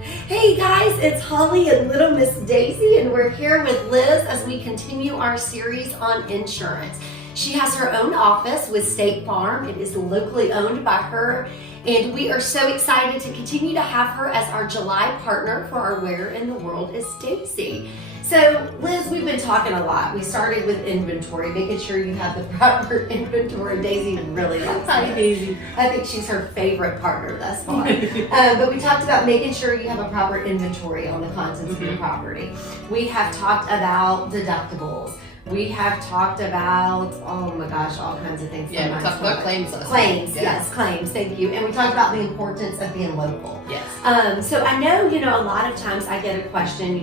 Hey guys, it's Holly and Little Miss Daisy, and we're here with Liz as we continue our series on insurance. She has her own office with State Farm. It is locally owned by her, and we are so excited to continue to have her as our July partner for our Where in the World is Daisy. So Liz, we've been talking a lot. We started with inventory, making sure you have the proper inventory. Daisy really likes it. Hi, Daisy. I think she's her favorite partner thus far. But we talked about making sure you have a proper inventory on the contents of your property. We have talked about deductibles. We have talked about, oh my gosh, all kinds of things. Yeah, we talked about claims. Claims, yes, claims, thank you. And we talked about the importance of being local. Yes. So I know, a lot of times I get a question,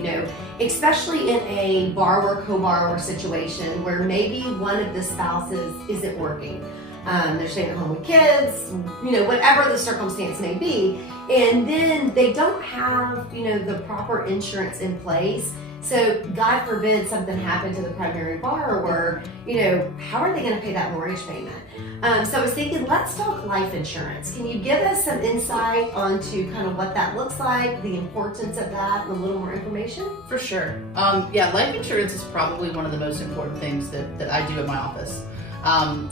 especially in a borrower, co-borrower situation where maybe one of the spouses isn't working. They're staying at home with kids, whatever the circumstance may be. And then they don't have, the proper insurance in place. So God forbid something happened to the primary borrower, how are they going to pay that mortgage payment? So I was thinking, let's talk life insurance. Can you give us some insight onto kind of what that looks like, the importance of that, and a little more information? For sure. Life insurance is probably one of the most important things that I do in my office,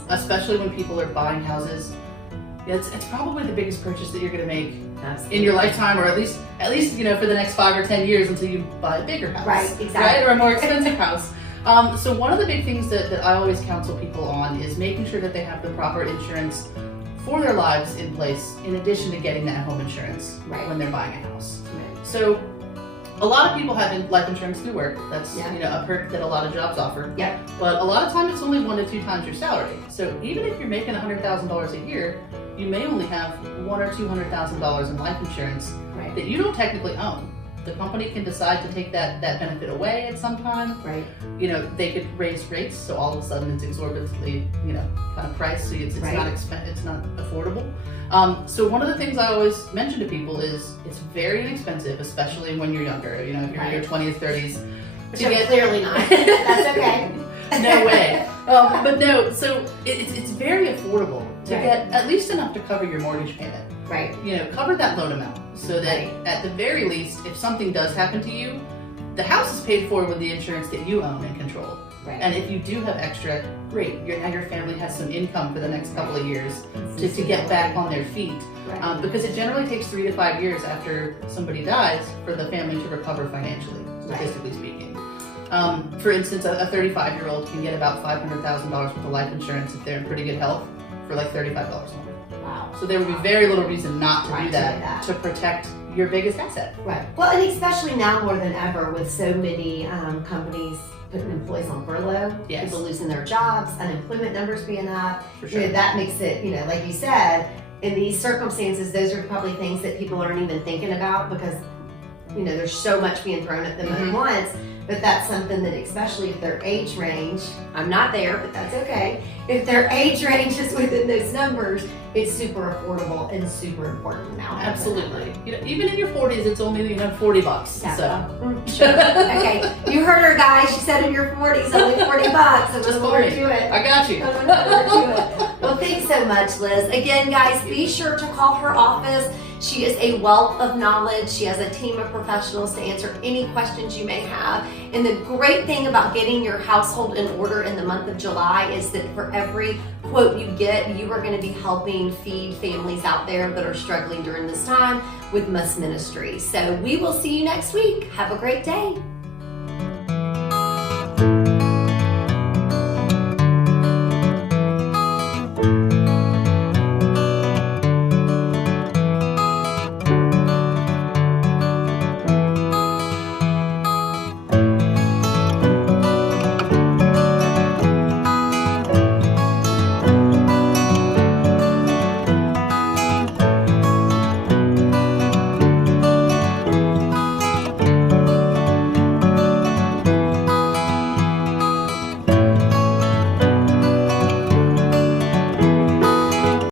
especially when people are buying houses. It's probably the biggest purchase that you're going to make in your lifetime, or at least for the next 5 or 10 years until you buy a bigger house. Right, exactly. Right, or a more expensive house. So one of the big things that I always counsel people on is making sure that they have the proper insurance for their lives in place, in addition to getting that home insurance when they're buying a house. Right. So a lot of people have life insurance through work. That's a perk that a lot of jobs offer. Yep. But a lot of times it's only 1 to 2 times your salary. So even if you're making $100,000 a year, you may only have $100,000 or $200,000 in life insurance that you don't technically own. The company can decide to take that benefit away at some time. Right. They could raise rates, so all of a sudden it's exorbitantly, kind of priced, so it's not it's not affordable. So one of the things I always mention to people is it's very inexpensive, especially when you're younger. If you're in your 20s, 30s. Which I'm clearly not. That's okay. No way. But no, so it's very affordable to get at least enough to cover your mortgage payment. Right. Cover that loan amount so that at the very least, if something does happen to you, the house is paid for with the insurance that you own and control. Right. And if you do have extra, great. Now your family has some income for the next couple of years to get back on their feet. Right. Because it generally takes 3 to 5 years after somebody dies for the family to recover financially, statistically speaking. For instance, a 35-year-old can get about $500,000 worth of life insurance if they're in pretty good health for like $35 a month. Wow. So there would be very little reason not to do that to protect your biggest asset. Right. Well, and especially now more than ever with so many companies putting employees on furlough, people losing their jobs, unemployment numbers being up. For sure. That makes it, like you said, in these circumstances, those are probably things that people aren't even thinking about because, there's so much being thrown at them at once. But that's something that, especially if their age range, I'm not there, but that's okay. If their age range is within those numbers, it's super affordable and super important now. Absolutely. Even in your 40s, it's only $40. Yeah. So sure. Okay, you heard her, guys. She said in your 40s, only $40. So just we'll do it. I got you. Well, thanks so much, Liz. Again, guys, be sure to call her office. She is a wealth of knowledge. She has a team of professionals to answer any questions you may have. And the great thing about getting your household in order in the month of July is that for every quote you get, you are going to be helping feed families out there that are struggling during this time with Must Ministries. So we will see you next week. Have a great day.